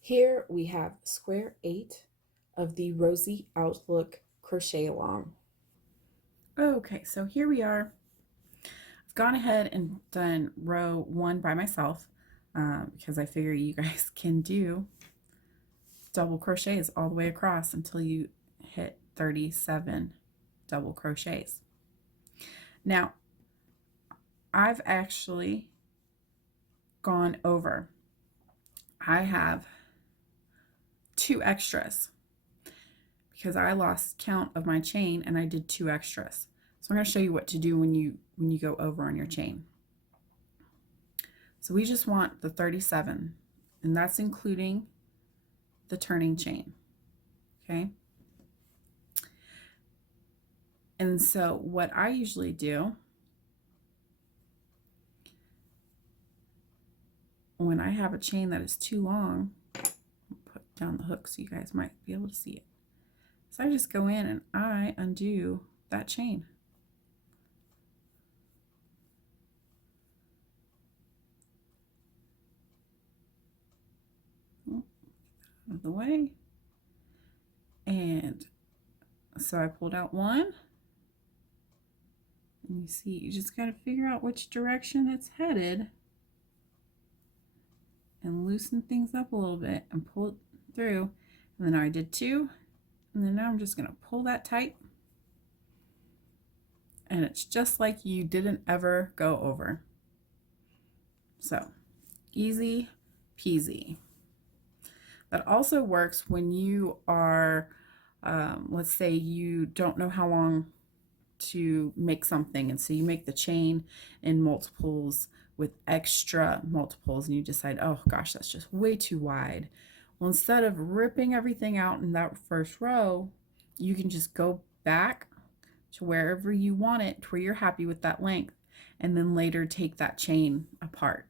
Here we have square 8 of the Rosy Outlook crochet along. Okay, so here we are. I've gone ahead and done row 1 by myself because I figure you guys can do double crochets all the way across until you hit 37 double crochets. Now, I've actually gone over. I have 2 extras because I lost count of my chain and I did 2 extras. So I'm going to show you what to do when you go over on your chain. So we just want the 37, and that's including the turning chain. Okay. And so what I usually do when I have a chain that is too long, I'll put down the hook so you guys might be able to see it. So I just go in and I undo that chain. Out of the way. And so I pulled out one. And you see, you just got to figure out which direction it's headed and loosen things up a little bit and pull it through. And then I did 2. And then now I'm just going to pull that tight. And it's just like you didn't ever go over. So easy peasy. That also works when you are, let's say you don't know how long to make something, and so you make the chain in multiples with extra multiples, and you decide, oh gosh, that's just way too wide. Well, instead of ripping everything out in that first row, you can just go back to wherever you want it, to where you're happy with that length, and then later take that chain apart.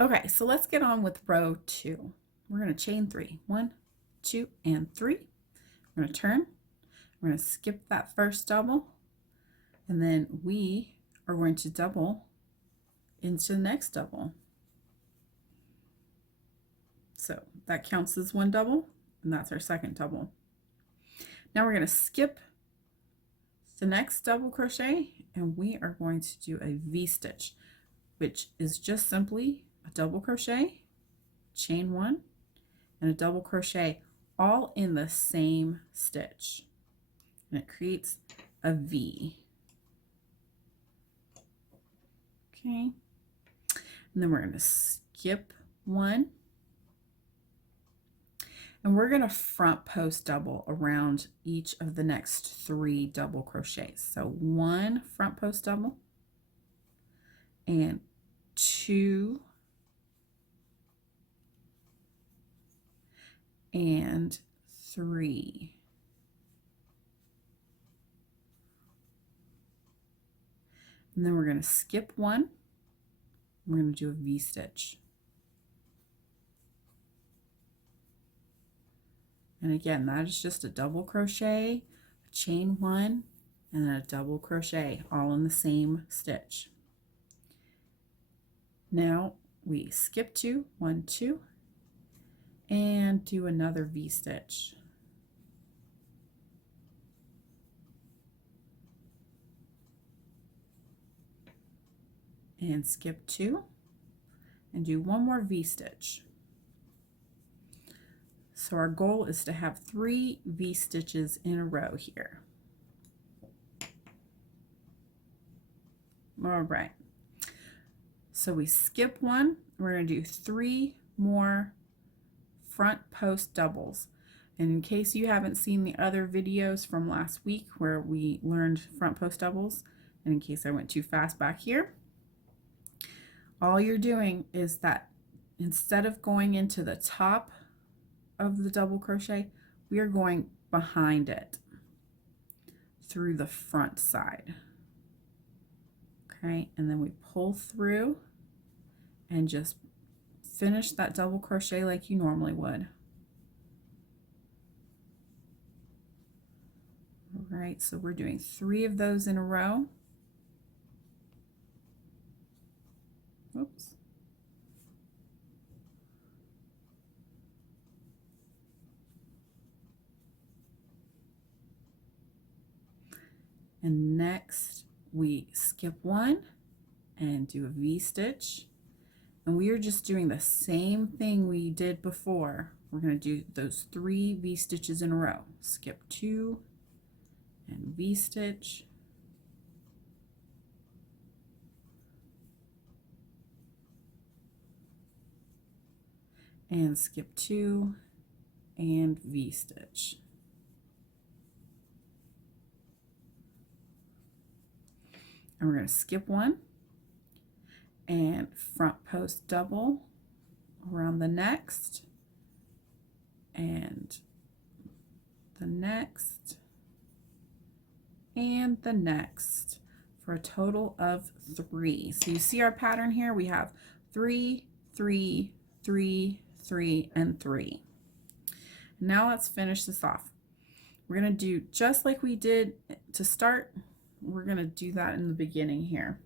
Okay, so let's get on with row 2. We're going to chain 3. 1, 2, and 3. We're going to turn. We're going to skip that first double, and then we are going to double into the next double. So that counts as 1 double, and that's our second double. Now we're going to skip the next double crochet, and we are going to do a V-stitch, which is just simply a double crochet, chain 1, and a double crochet all in the same stitch, and it creates a V. Okay, and then we're going to skip 1, and we're going to front post double around each of the next 3 double crochets. So 1 front post double and 2 and 3. And then we're going to skip 1. We're going to do a V-stitch. And again, that is just a double crochet, a chain 1, and then a double crochet all in the same stitch. Now we skip 2, 1, 2, and do another V-stitch. And skip 2 and do 1 more V-stitch. So our goal is to have 3 V-stitches in a row here. All right. So we skip 1. We're going to do 3 more front post doubles. And in case you haven't seen the other videos from last week where we learned front post doubles, and in case I went too fast back here, all you're doing is that instead of going into the top of the double crochet, we are going behind it through the front side. Okay, and then we pull through and just finish that double crochet like you normally would. All right, so we're doing 3 of those in a row. Oops. And next we skip one and do a V-stitch. And we are just doing the same thing we did before. We're going to do those 3 V-stitches in a row. Skip 2 and V-stitch. And skip 2 and V-stitch. And we're going to skip one and front post double around the next and the next and the next for a total of 3. So you see our pattern here, we have 3, 3, 3, 3, and 3. Now let's finish this off. We're going to do just like we did to start. We're going to do that in the beginning here.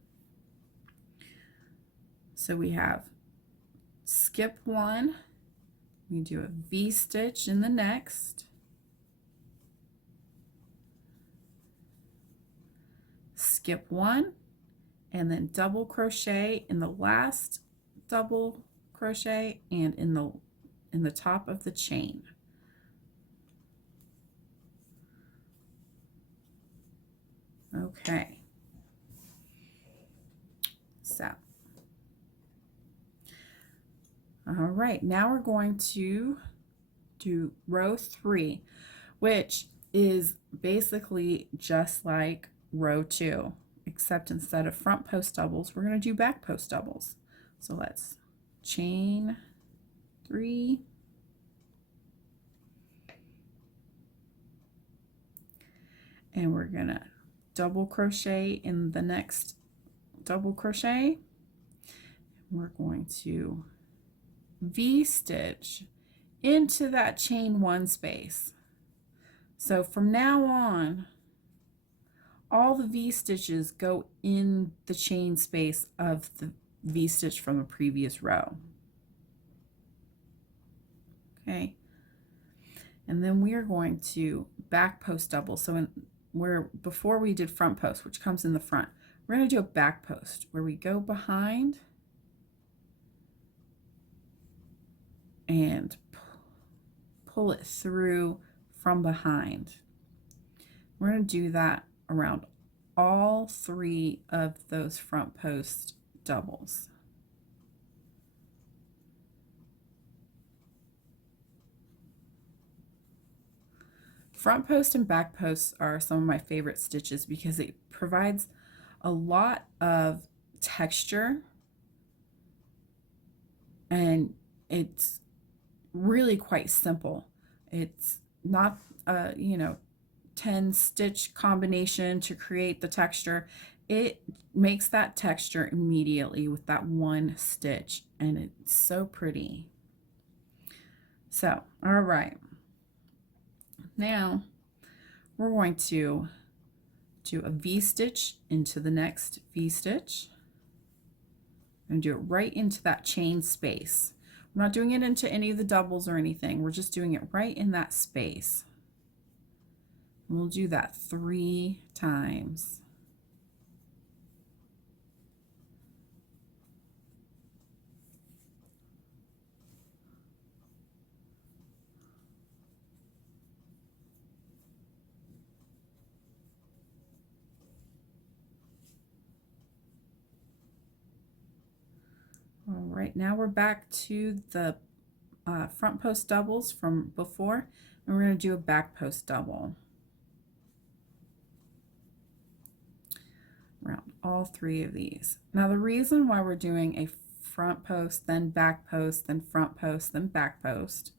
So we have skip one, we do a V-stitch in the next, skip one, and then double crochet in the last double crochet and in the top of the chain. Okay, so all right, now we're going to do row 3, which is basically just like row 2, except instead of front post doubles, we're going to do back post doubles. So let's chain 3, and we're going to double crochet in the next double crochet. We're going to V-stitch into that chain 1 space. So from now on, all the V-stitches go in the chain space of the V-stitch from the previous row. Okay, and then we are going to back post double. So before we did front post, which comes in the front, we're going to do a back post where we go behind and pull it through from behind. We're going to do that around all 3 of those front post doubles. Front post and back posts are some of my favorite stitches because it provides a lot of texture, and it's really quite simple. It's not a 10 stitch combination to create the texture. It makes that texture immediately with that 1 stitch, and it's so pretty. So all right, now we're going to do a V-stitch into the next V-stitch. I'm going to do it right into that chain space. We're not doing it into any of the doubles or anything. We're just doing it right in that space. And we'll do that 3 times. All right, now we're back to the front post doubles from before, and we're going to do a back post double around all 3 of these. Now the reason why we're doing a front post, then back post, then front post, then back post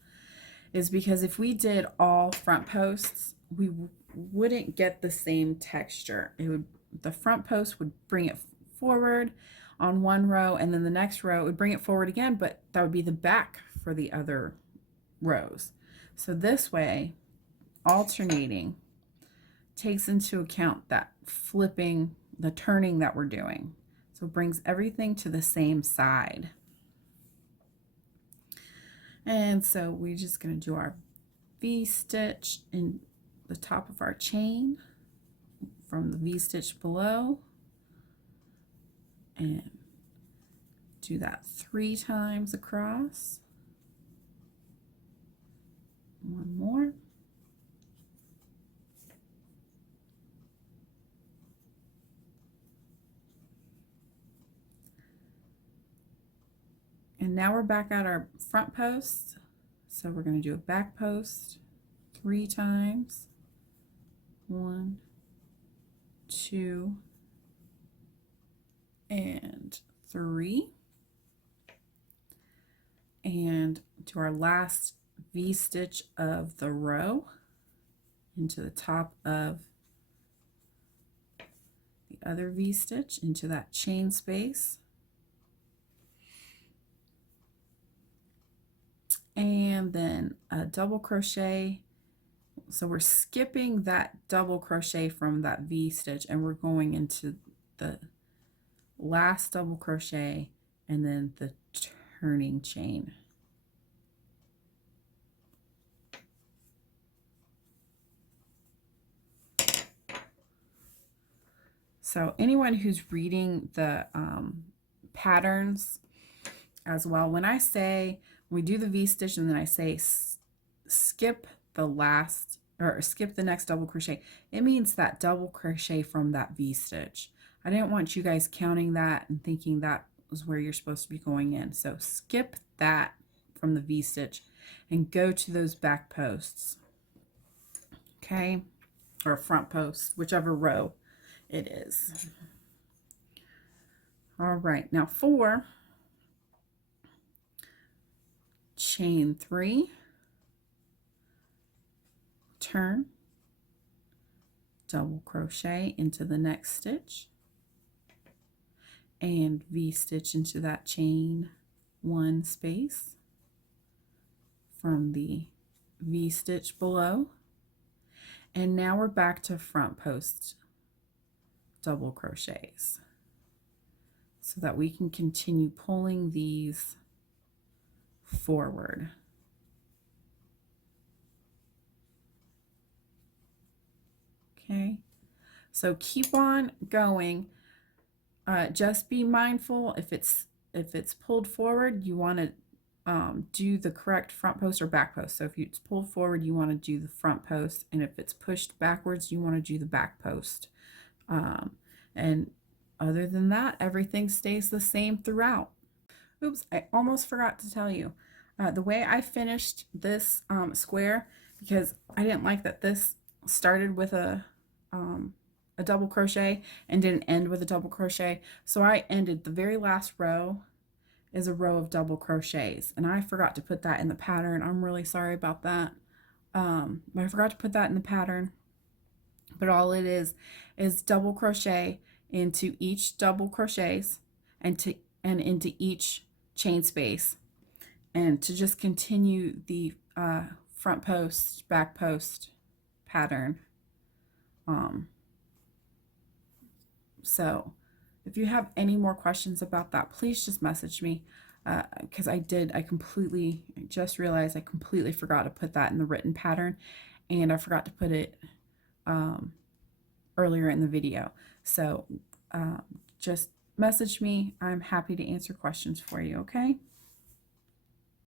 is because if we did all front posts, we wouldn't get the same texture. The front post would bring it forward on one row, and then the next row would bring it forward again, but that would be the back for the other rows. So this way, alternating takes into account that flipping, the turning that we're doing. So it brings everything to the same side. And so we're just going to do our V-stitch in the top of our chain from the V-stitch below and do that 3 times across. One more. And now we're back at our front post. So we're going to do a back post 3 times. 1, 2, and 3. And to our last V-stitch of the row into the top of the other V-stitch into that chain space. And then a double crochet. So we're skipping that double crochet from that V-stitch and we're going into the last double crochet and then the turning chain. So anyone who's reading the patterns as well, when I say we do the V-stitch and then I say skip the last or skip the next double crochet, it means that double crochet from that V-stitch. I didn't want you guys counting that and thinking that was where you're supposed to be going in. So skip that from the V-stitch and go to those back posts, okay, or front posts, whichever row it is. All right, now 4, chain 3, turn, double crochet into the next stitch, and V-stitch into that chain 1 space from the V-stitch below. And now we're back to front post double crochets so that we can continue pulling these forward. Okay, so keep on going. Just be mindful if it's pulled forward, you want to do the correct front post or back post. So if it's pulled forward, you want to do the front post, and if it's pushed backwards, you want to do the back post. And other than that, everything stays the same throughout. Oops, I almost forgot to tell you. The way I finished this square, because I didn't like that this started with a double crochet and didn't end with a double crochet. So I ended the very last row is a row of double crochets, and I forgot to put that in the pattern. I'm really sorry about that. But I forgot to put that in the pattern. But all it is double crochet into each double crochets and into each chain space, and to just continue the front post, back post pattern. So if you have any more questions about that, please just message me, because I just realized I completely forgot to put that in the written pattern, and I forgot to put it earlier in the video. So just message me. I'm happy to answer questions for you, okay?